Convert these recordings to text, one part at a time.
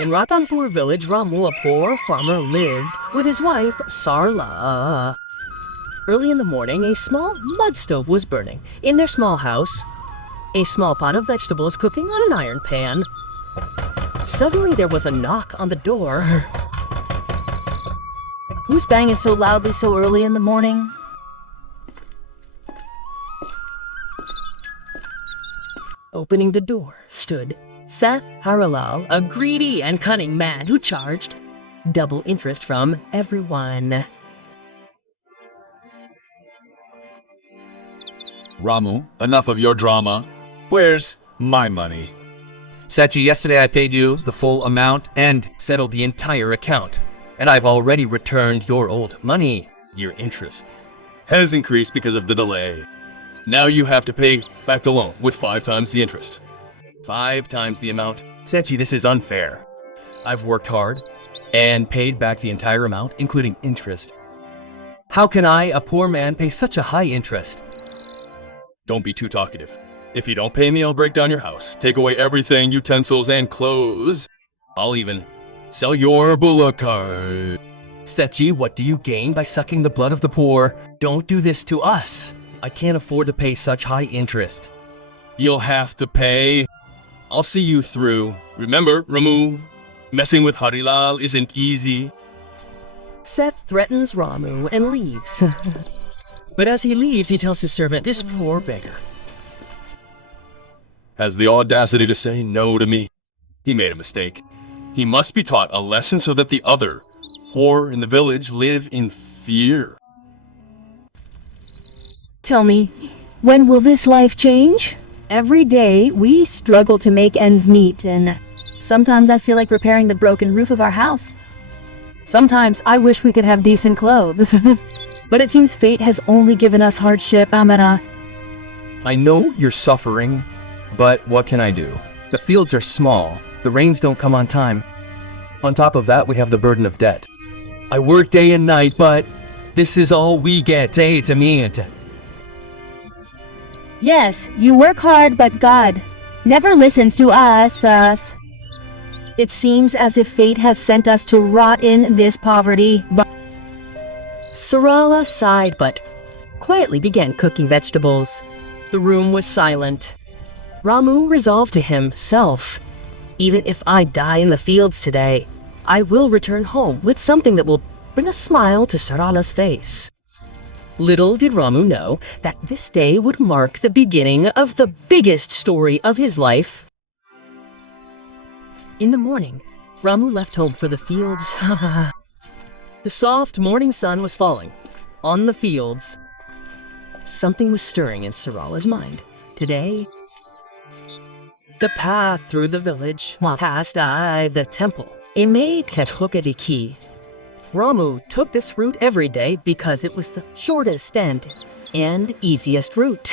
In Ratanpur village, Ramu, a poor farmer, lived with his wife, Sarla. Early in the morning, a small mud stove was burning in their small house. A small pot of vegetables cooking on an iron pan. Suddenly, there was a knock on the door. Who's banging so loudly so early in the morning? Opening the door stood Seth Harilal, a greedy and cunning man who charged double interest from everyone. Ramu, enough of your drama. Where's my money? Sachi, yesterday I paid you the full amount and settled the entire account. And I've already returned your old money. Your interest has increased because of the delay. Now you have to pay back the loan with 5 times the interest. 5 times the amount. Sachi, this is unfair. I've worked hard and paid back the entire amount, including interest. How can I, a poor man, pay such a high interest? Don't be too talkative. If you don't pay me, I'll break down your house, take away everything, utensils and clothes. I'll even sell your bullock-cart. Sachi, what do you gain by sucking the blood of the poor? Don't do this to us. I can't afford to pay such high interest. You'll have to pay. I'll see you through. Remember, Ramu, messing with Harilal isn't easy. Seth threatens Ramu and leaves. But as he leaves, he tells his servant, this poor beggar has the audacity to say no to me. He made a mistake. He must be taught a lesson so that the other poor in the village live in fear. Tell me, when will this life change? Every day, we struggle to make ends meet, and sometimes I feel like repairing the broken roof of our house. Sometimes I wish we could have decent clothes. But it seems fate has only given us hardship, Amara. I know you're suffering, but what can I do? The fields are small. The rains don't come on time. On top of that, we have the burden of debt. I work day and night, but this is all we get. To me. Yes, you work hard, but God never listens to us. It seems as if fate has sent us to rot in this poverty. Sarala sighed but quietly began cooking vegetables. The room was silent. Ramu resolved to himself, even if I die in the fields today, I will return home with something that will bring a smile to Sarala's face. Little did Ramu know that this day would mark the beginning of the biggest story of his life. In the morning, Ramu left home for the fields. The soft morning sun was falling on the fields. Something was stirring in Sarala's mind. Today, the path through the village passed the temple. Ramu took this route every day because it was the shortest and easiest route.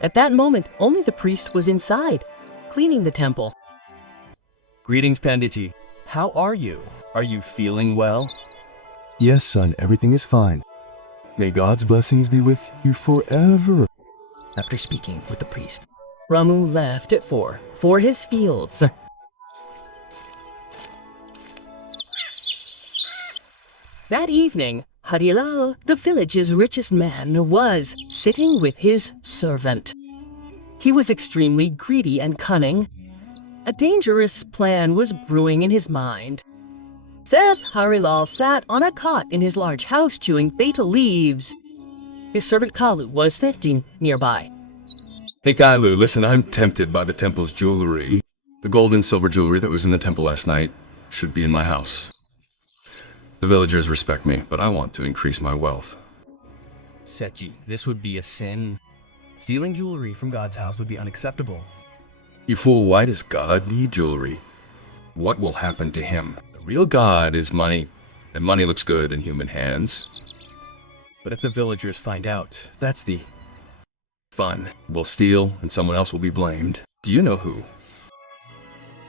At that moment, only the priest was inside, cleaning the temple. Greetings, Panditji. How are you? Are you feeling well? Yes, son, everything is fine. May God's blessings be with you forever. After speaking with the priest, Ramu left at 4 for his fields. That evening, Harilal, the village's richest man, was sitting with his servant. He was extremely greedy and cunning. A dangerous plan was brewing in his mind. Seth Harilal sat on a cot in his large house chewing betel leaves. His servant Kalu was sitting nearby. Hey Kalu, listen, I'm tempted by the temple's jewelry. The gold and silver jewelry that was in the temple last night should be in my house. The villagers respect me, but I want to increase my wealth. Sachi, this would be a sin. Stealing jewelry from God's house would be unacceptable. You fool, why does God need jewelry? What will happen to him? The real God is money, and money looks good in human hands. But if the villagers find out, that's the fun. We'll steal, and someone else will be blamed. Do you know who?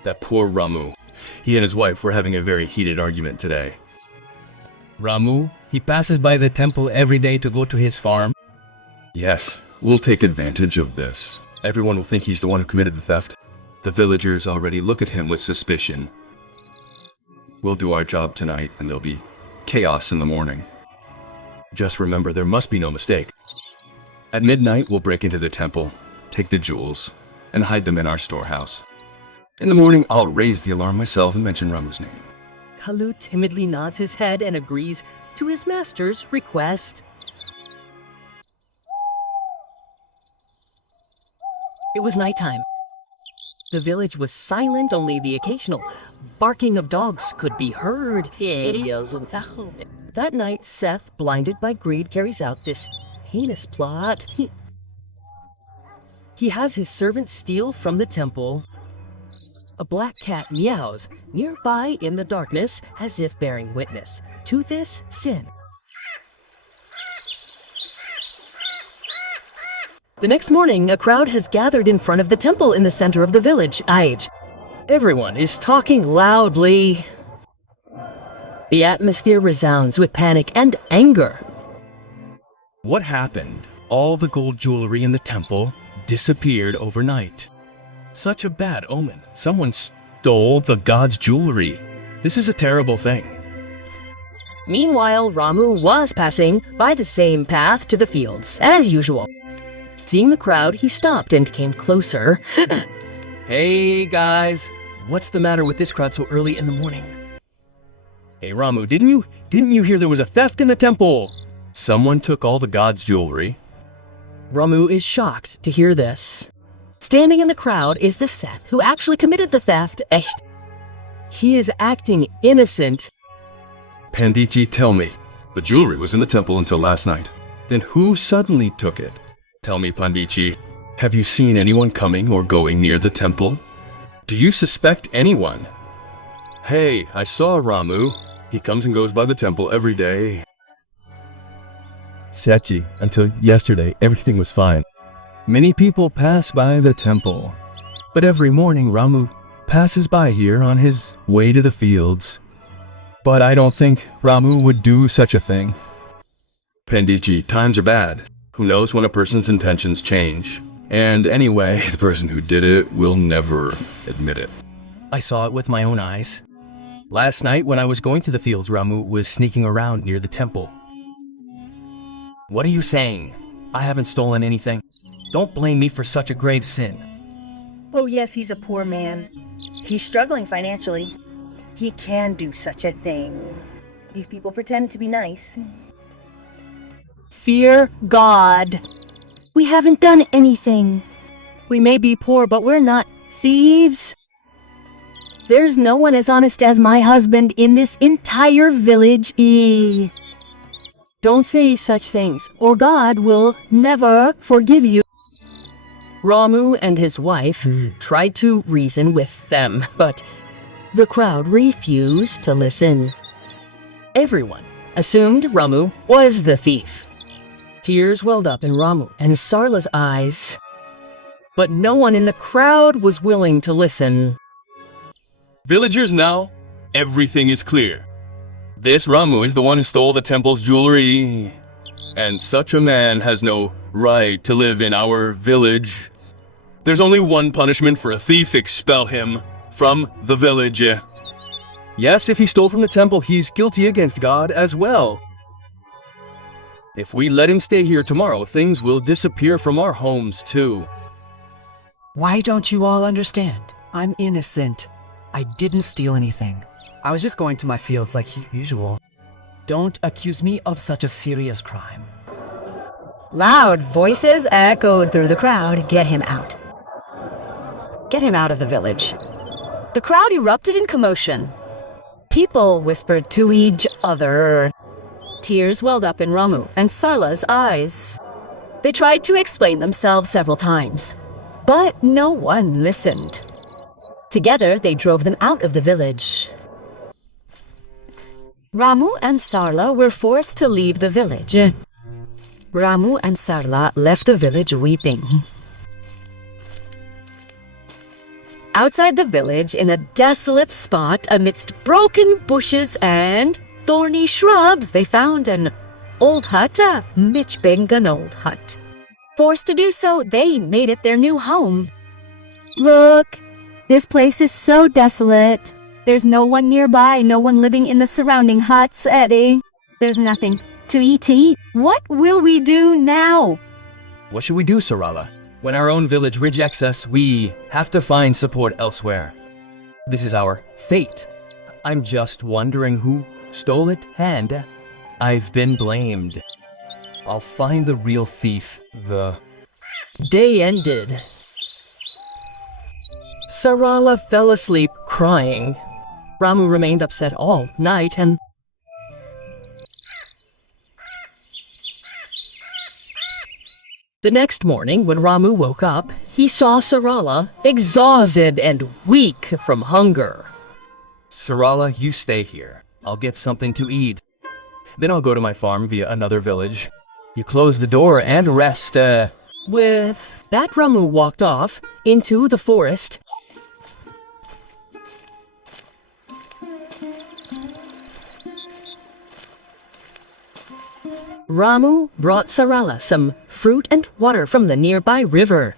That poor Ramu. He and his wife were having a very heated argument today. Ramu, he passes by the temple every day to go to his farm. Yes, we'll take advantage of this. Everyone will think he's the one who committed the theft. The villagers already look at him with suspicion. We'll do our job tonight, and there'll be chaos in the morning. Just remember, there must be no mistake. At midnight, we'll break into the temple, take the jewels, and hide them in our storehouse. In the morning, I'll raise the alarm myself and mention Ramu's name. Kalu timidly nods his head and agrees to his master's request. It was nighttime. The village was silent, only the occasional barking of dogs could be heard. That night, Seth, blinded by greed, carries out this heinous plot. He has his servant steal from the temple. A black cat meows nearby in the darkness as if bearing witness to this sin. The next morning, a crowd has gathered in front of the temple in the center of the village. Everyone is talking loudly. The atmosphere resounds with panic and anger. What happened? All the gold jewelry in the temple disappeared overnight. Such a bad omen. Someone stole the god's jewelry. This is a terrible thing. Meanwhile, Ramu was passing by the same path to the fields, as usual. Seeing the crowd, he stopped and came closer. Hey guys, what's the matter with this crowd so early in the morning? Hey Ramu, didn't you hear there was a theft in the temple? Someone took all the god's jewelry. Ramu is shocked to hear this. Standing in the crowd is the Seth who actually committed the theft. He is acting innocent. Pandichi, tell me. The jewelry was in the temple until last night. Then who suddenly took it? Tell me, Pandichi, have you seen anyone coming or going near the temple? Do you suspect anyone? Hey, I saw Ramu. He comes and goes by the temple every day. Sechi, until yesterday, everything was fine. Many people pass by the temple. But every morning, Ramu passes by here on his way to the fields. But I don't think Ramu would do such a thing. Pandichi, times are bad. Who knows when a person's intentions change? And anyway, the person who did it will never admit it. I saw it with my own eyes. Last night when I was going to the fields, Ramu was sneaking around near the temple. What are you saying? I haven't stolen anything. Don't blame me for such a grave sin. Oh yes, he's a poor man. He's struggling financially. He can do such a thing. These people pretend to be nice. Fear God. We haven't done anything. We may be poor, but we're not thieves. There's no one as honest as my husband in this entire village. Don't say such things, or God will never forgive you. Ramu and his wife tried to reason with them, but the crowd refused to listen. Everyone assumed Ramu was the thief. Tears welled up in Ramu and Sarla's eyes, but no one in the crowd was willing to listen. Villagers, now, everything is clear. This Ramu is the one who stole the temple's jewelry. And such a man has no right to live in our village. There's only one punishment for a thief: expel him from the village. Yes, if he stole from the temple, he's guilty against God as well. If we let him stay here tomorrow, things will disappear from our homes too. Why don't you all understand? I'm innocent. I didn't steal anything. I was just going to my fields like usual. Don't accuse me of such a serious crime. Loud voices echoed through the crowd. Get him out. Get him out of the village. The crowd erupted in commotion. People whispered to each other. Tears welled up in Ramu and Sarla's eyes. They tried to explain themselves several times, but no one listened. Together, they drove them out of the village. Ramu and Sarla were forced to leave the village. Ramu and Sarla left the village weeping. Outside the village, in a desolate spot amidst broken bushes and thorny shrubs, they found an old hut, a Michbengan old hut. Forced to do so, they made it their new home. Look, This place is so desolate. There's no one nearby, no one living in the surrounding huts, Eddie. There's nothing to eat. What will we do now? What should we do, Sarala? When our own village rejects us, we have to find support elsewhere. This is our fate. I'm just wondering who stole it, and I've been blamed. I'll find the real thief. The Day ended. Sarala fell asleep crying. Ramu remained upset all night and the next morning, when Ramu woke up, he saw Sarala exhausted and weak from hunger. Sarala, you stay here. I'll get something to eat. Then I'll go to my farm via another village. You close the door and rest, With that, Ramu walked off into the forest. Ramu brought Sarala some fruit and water from the nearby river.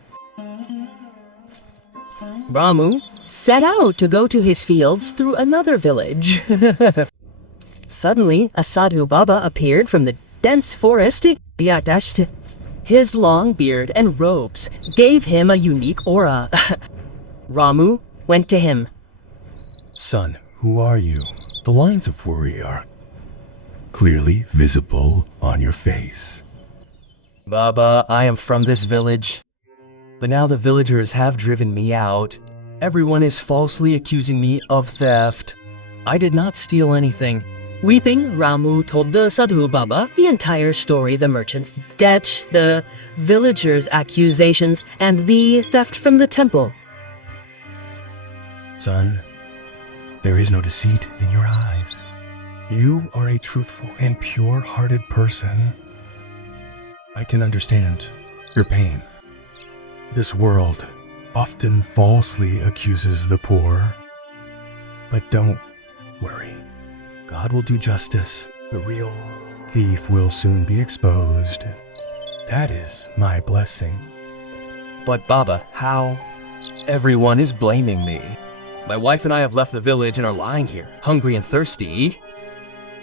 Ramu set out to go to his fields through another village. Suddenly, a sadhu baba appeared from the dense forest. His long beard and robes gave him a unique aura. Ramu went to him. Son, who are you? The lines of worry are clearly visible on your face. Baba, I am from this village. But now the villagers have driven me out. Everyone is falsely accusing me of theft. I did not steal anything. Weeping, Ramu told the Sadhu Baba the entire story, the merchant's debt, the villagers' accusations, and the theft from the temple. Son, there is no deceit in your eyes. You are a truthful and pure-hearted person. I can understand your pain. This world often falsely accuses the poor. But don't worry. God will do justice. The real thief will soon be exposed. That is my blessing. But Baba, how? Everyone is blaming me. My wife and I have left the village and are lying here, hungry and thirsty.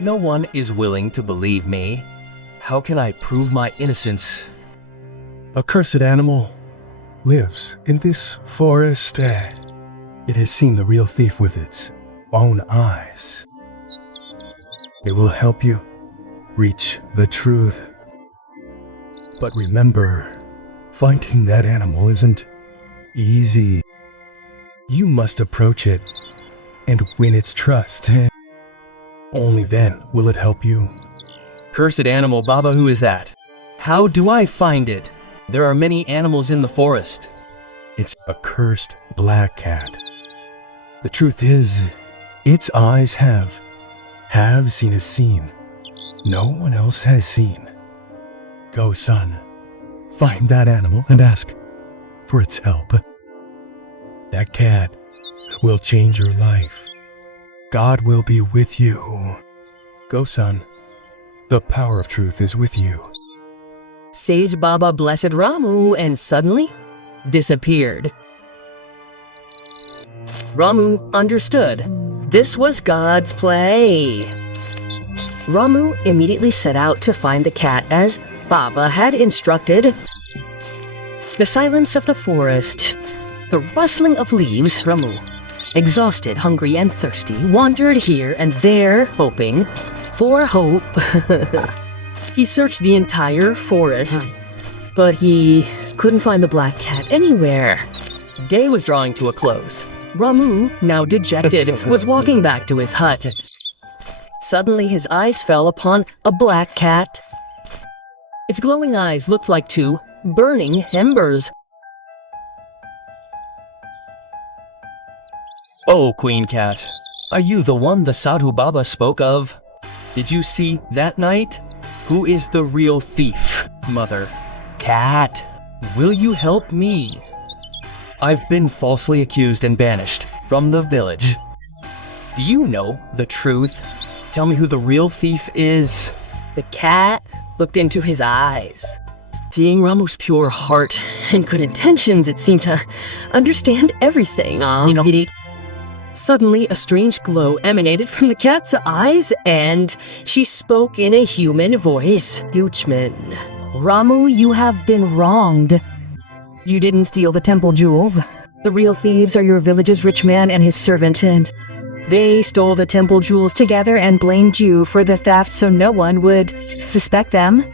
No one is willing to believe me. How can I prove my innocence? A cursed animal lives in this forest. It has seen the real thief with its own eyes. It will help you reach the truth. But remember, finding that animal isn't easy. You must approach it and win its trust. Only then will it help you. Cursed animal, Baba, who is that? How do I find it? There are many animals in the forest. It's a cursed black cat. The truth is, its eyes have seen as seen. No one else has seen. Go, son. Find that animal and ask for its help. That cat will change your life. God will be with you. Go, son. The power of truth is with you. Sage Baba blessed Ramu and suddenly disappeared. Ramu understood. This was God's play. Ramu immediately set out to find the cat as Baba had instructed. The silence of the forest, the rustling of leaves, Ramu, exhausted, hungry, and thirsty, wandered here and there, hoping for hope. He searched the entire forest, but he couldn't find the black cat anywhere. Day was drawing to a close. Ramu, now dejected, was walking back to his hut. Suddenly his eyes fell upon a black cat. Its glowing eyes looked like two burning embers. Oh, Queen Cat, are you the one the Sadhu Baba spoke of? Did you see that night? Who is the real thief, Mother? Cat, will you help me? I've been falsely accused and banished from the village. Do you know the truth? Tell me who the real thief is. The cat looked into his eyes. Seeing Ramu's pure heart and good intentions. It seemed to understand everything. Suddenly, a strange glow emanated from the cat's eyes, and she spoke in a human voice. Goochman. Ramu, you have been wronged. You didn't steal the temple jewels. The real thieves are your village's rich man and his servant, and they stole the temple jewels together and blamed you for the theft so no one would suspect them.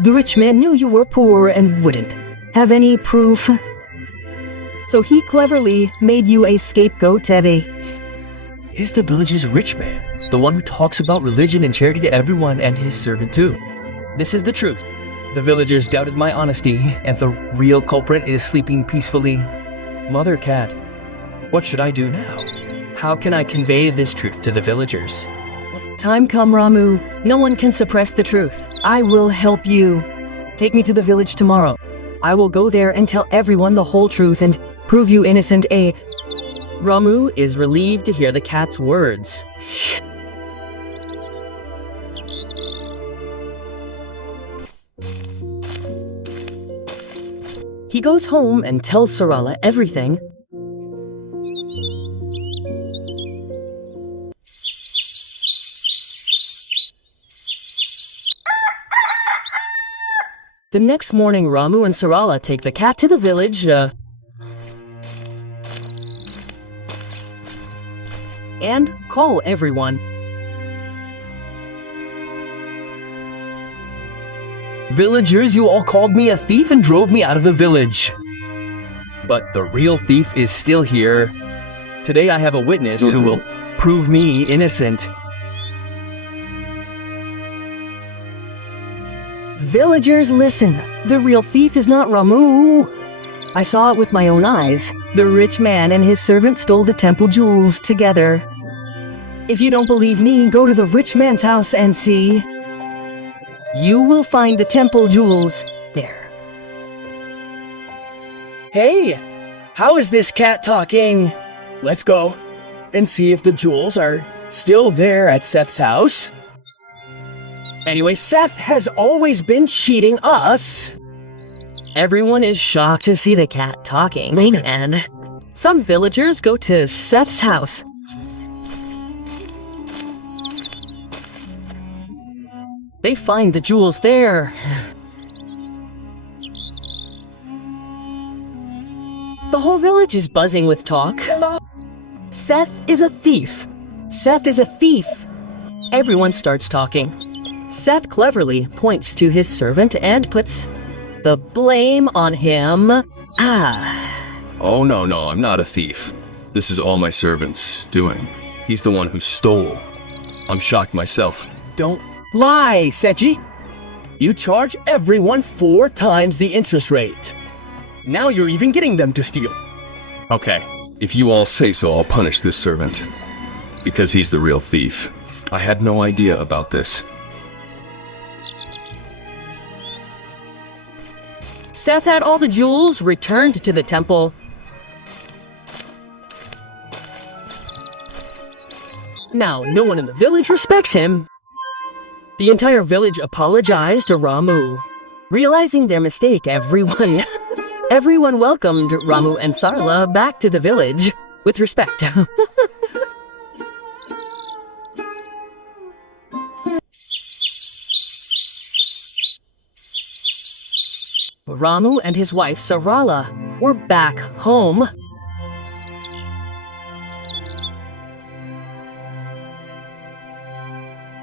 The rich man knew you were poor and wouldn't have any proof. So he cleverly made you a scapegoat, Teddy. Is the village's rich man the one who talks about religion and charity to everyone and his servant too? This is the truth. The villagers doubted my honesty, and the real culprit is sleeping peacefully. Mother Cat, what should I do now? How can I convey this truth to the villagers? Time come, Ramu. No one can suppress the truth. I will help you. Take me to the village tomorrow. I will go there and tell everyone the whole truth and prove you innocent. Ramu is relieved to hear the cat's words. He goes home and tells Sarala everything. The next morning, Ramu and Sarala take the cat to the village, and call everyone. Villagers, you all called me a thief and drove me out of the village. But the real thief is still here. Today I have a witness who will prove me innocent. Villagers, listen. The real thief is not Ramu. I saw it with my own eyes. The rich man and his servant stole the temple jewels together. If you don't believe me, go to the rich man's house and see. You will find the temple jewels there. Hey, how is this cat talking? Let's go and see if the jewels are still there at Seth's house. Anyway, Seth has always been cheating us. Everyone is shocked to see the cat talking, and some villagers go to Seth's house. They find the jewels there. The whole village is buzzing with talk. Seth is a thief. Seth is a thief. Everyone starts talking. Seth cleverly points to his servant and puts the blame on him. Oh, no, I'm not a thief. This is all my servant's doing. He's the one who stole. I'm shocked myself. Don't lie, Sechi. You charge everyone 4 times the interest rate. Now you're even getting them to steal. Okay, if you all say so, I'll punish this servant. Because he's the real thief. I had no idea about this. Seth had all the jewels returned to the temple. Now, no one in the village respects him. The entire village apologized to Ramu. Realizing their mistake, everyone welcomed Ramu and Sarla back to the village with respect. Ramu and his wife Sarala were back home.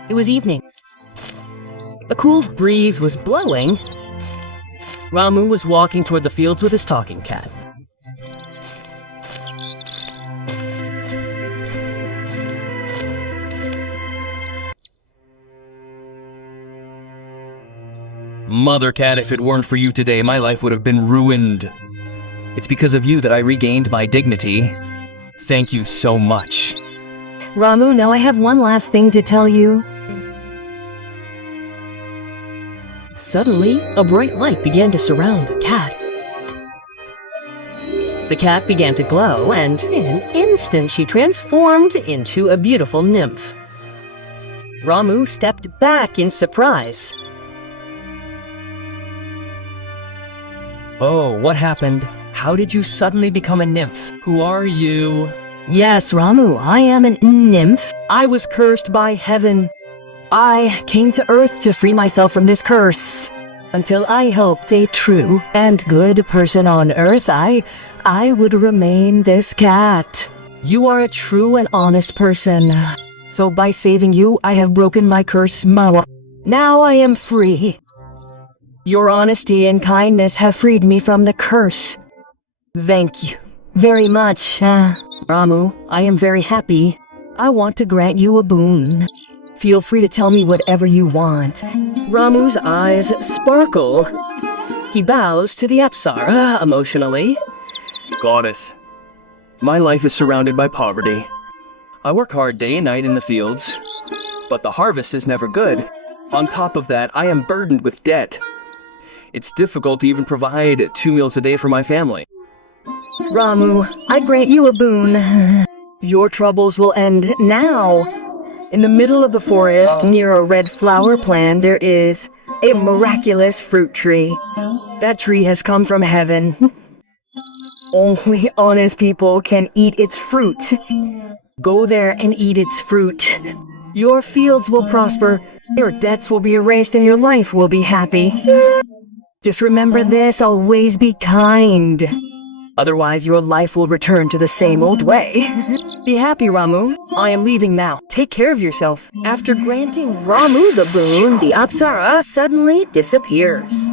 It was evening. A cool breeze was blowing. Ramu was walking toward the fields with his talking cat. Mother Cat, if it weren't for you today, my life would have been ruined. It's because of you that I regained my dignity. Thank you so much. Ramu, now I have one last thing to tell you. Suddenly, a bright light began to surround the cat. The cat began to glow, and in an instant she transformed into a beautiful nymph. Ramu stepped back in surprise. Oh, what happened? How did you suddenly become a nymph? Who are you? Yes, Ramu, I am an nymph. I was cursed by heaven I came to Earth to free myself from this curse. Until I helped a true and good person on Earth, I would remain this cat. You are a true and honest person. So by saving you, I have broken my curse, Mawa. Now I am free. Your honesty and kindness have freed me from the curse. Thank you very much. Ramu, I am very happy. I want to grant you a boon. Feel free to tell me whatever you want. Ramu's eyes sparkle. He bows to the Apsara emotionally. Goddess, my life is surrounded by poverty. I work hard day and night in the fields, but the harvest is never good. On top of that, I am burdened with debt. It's difficult to even provide 2 meals a day for my family. Ramu, I grant you a boon. Your troubles will end now. In the middle of the forest, near a red flower plant, there is a miraculous fruit tree. That tree has come from heaven. Only honest people can eat its fruit. Go there and eat its fruit. Your fields will prosper, your debts will be erased, and your life will be happy. Just remember this, always be kind. Otherwise, your life will return to the same old way. Be happy, Ramu. I am leaving now. Take care of yourself. After granting Ramu the boon, the Apsara suddenly disappears.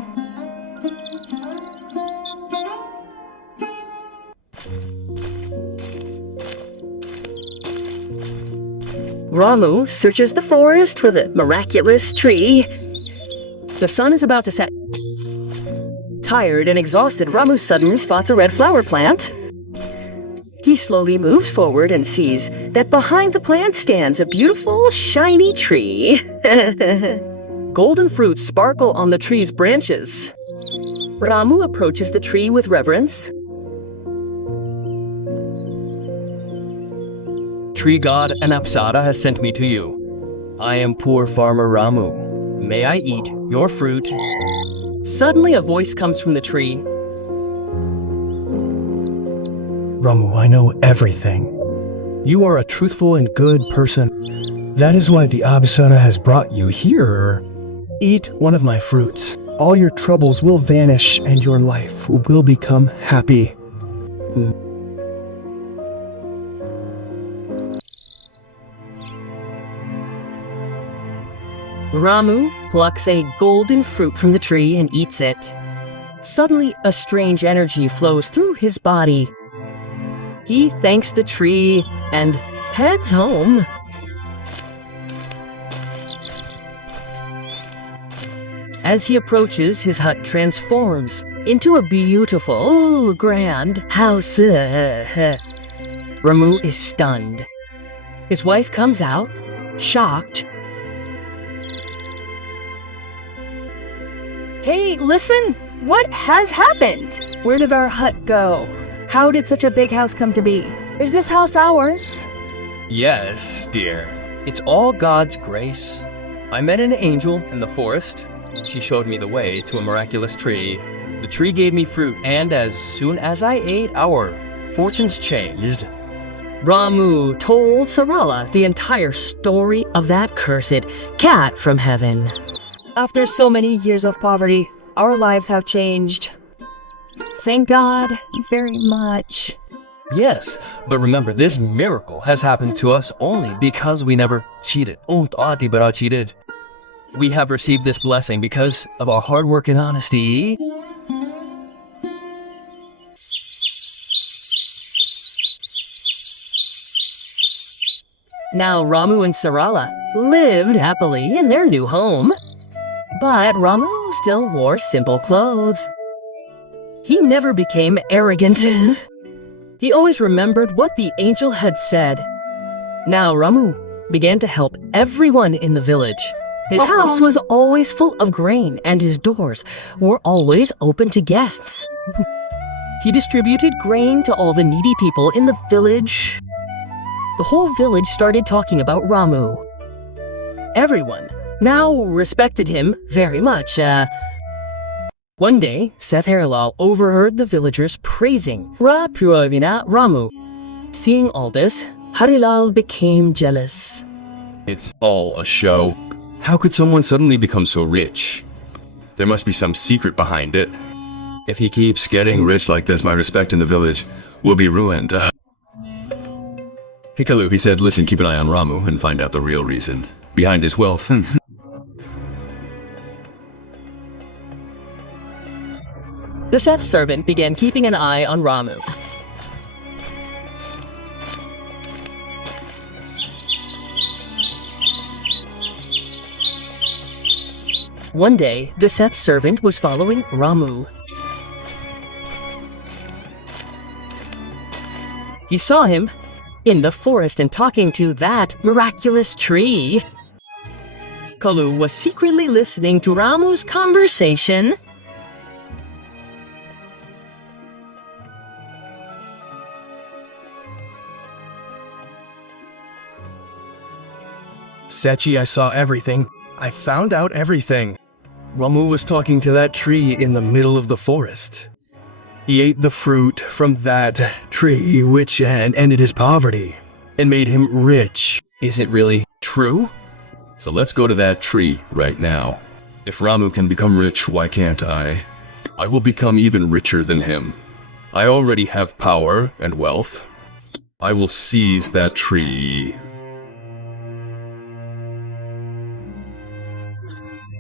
Ramu searches the forest for the miraculous tree. The sun is about to set. Tired and exhausted, Ramu suddenly spots a red flower plant. He slowly moves forward and sees that behind the plant stands a beautiful, shiny tree. Golden fruits sparkle on the tree's branches. Ramu approaches the tree with reverence. Tree god and Apsara has sent me to you. I am poor farmer Ramu. May I eat your fruit? Suddenly a voice comes from the tree. Ramu, I know everything. You are a truthful and good person. That is why the Apsara has brought you here. Eat one of my fruits. All your troubles will vanish and your life will become happy. Ramu plucks a golden fruit from the tree and eats it. Suddenly, a strange energy flows through his body. He thanks the tree and heads home. As he approaches, his hut transforms into a beautiful, grand house. Ramu is stunned. His wife comes out, shocked. Hey, listen! What has happened? Where did our hut go? How did such a big house come to be? Is this house ours? Yes, dear. It's all God's grace. I met an angel in the forest. She showed me the way to a miraculous tree. The tree gave me fruit, and as soon as I ate, our fortunes changed. Ramu told Sarala the entire story of that cursed cat from heaven. After so many years of poverty, our lives have changed. Thank God very much. Yes, but remember, this miracle has happened to us only because we never cheated. We have received this blessing because of our hard work and honesty. Now Ramu and Sarala lived happily in their new home. But Ramu still wore simple clothes. He never became arrogant. He always remembered what the angel had said. Now Ramu began to help everyone in the village. His house was always full of grain, and his doors were always open to guests. He distributed grain to all the needy people in the village. The whole village started talking about Ramu. Everyone now respected him very much. One day, Seth Harilal overheard the villagers praising Ramu. Seeing all this, Harilal became jealous. It's all a show. How could someone suddenly become so rich? There must be some secret behind it. If he keeps getting rich like this, my respect in the village will be ruined. Hey Kalu, he said, listen, keep an eye on Ramu and find out the real reason behind his wealth. The Seth servant began keeping an eye on Ramu. One day, the Seth servant was following Ramu. He saw him in the forest and talking to that miraculous tree. Kalu was secretly listening to Ramu's conversation. Sechi, I saw everything. I found out everything. Ramu was talking to that tree in the middle of the forest. He ate the fruit from that tree, which ended his poverty and made him rich. Is it really true? So let's go to that tree right now. If Ramu can become rich, why can't I? I will become even richer than him. I already have power and wealth. I will seize that tree.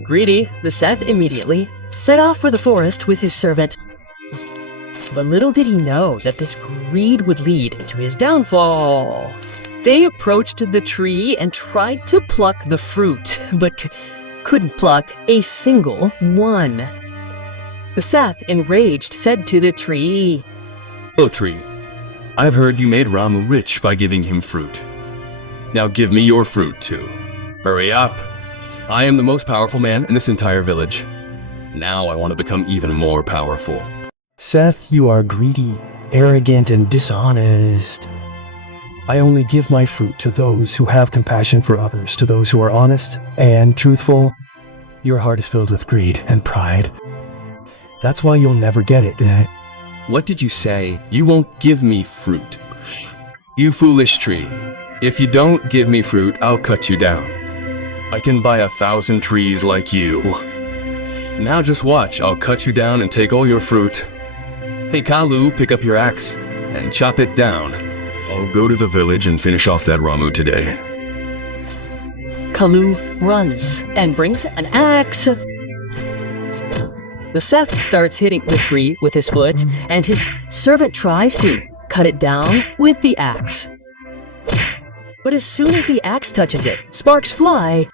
Greedy, the Seth immediately set off for the forest with his servant. But little did he know that this greed would lead to his downfall. They approached the tree and tried to pluck the fruit, but couldn't pluck a single one. The Seth, enraged, said to the tree, "Oh tree, I've heard you made Ramu rich by giving him fruit. Now give me your fruit too. Hurry up! I am the most powerful man in this entire village. Now I want to become even more powerful." Seth, you are greedy, arrogant, and dishonest. I only give my fruit to those who have compassion for others, to those who are honest and truthful. Your heart is filled with greed and pride. That's why you'll never get it. What did you say? You won't give me fruit. You foolish tree. If you don't give me fruit, I'll cut you down. I can buy 1,000 trees like you. Now just watch, I'll cut you down and take all your fruit. Hey Kalu, pick up your axe and chop it down. I'll go to the village and finish off that Ramu today. Kalu runs and brings an axe. The Seth starts hitting the tree with his foot, and his servant tries to cut it down with the axe. But as soon as the axe touches it, sparks fly.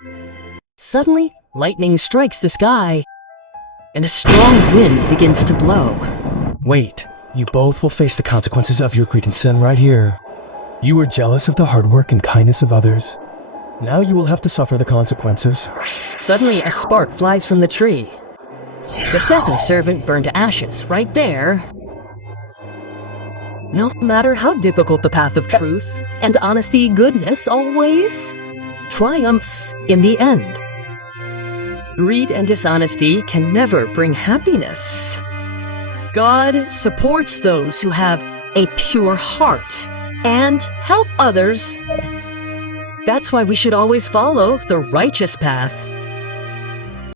Suddenly, lightning strikes the sky, and a strong wind begins to blow. Wait, you both will face the consequences of your greed and sin right here. You were jealous of the hard work and kindness of others. Now you will have to suffer the consequences. Suddenly, a spark flies from the tree. The Seth servant burned to ashes right there. No matter how difficult the path of truth and honesty, goodness always triumphs in the end. Greed and dishonesty can never bring happiness. God supports those who have a pure heart and help others. That's why we should always follow the righteous path.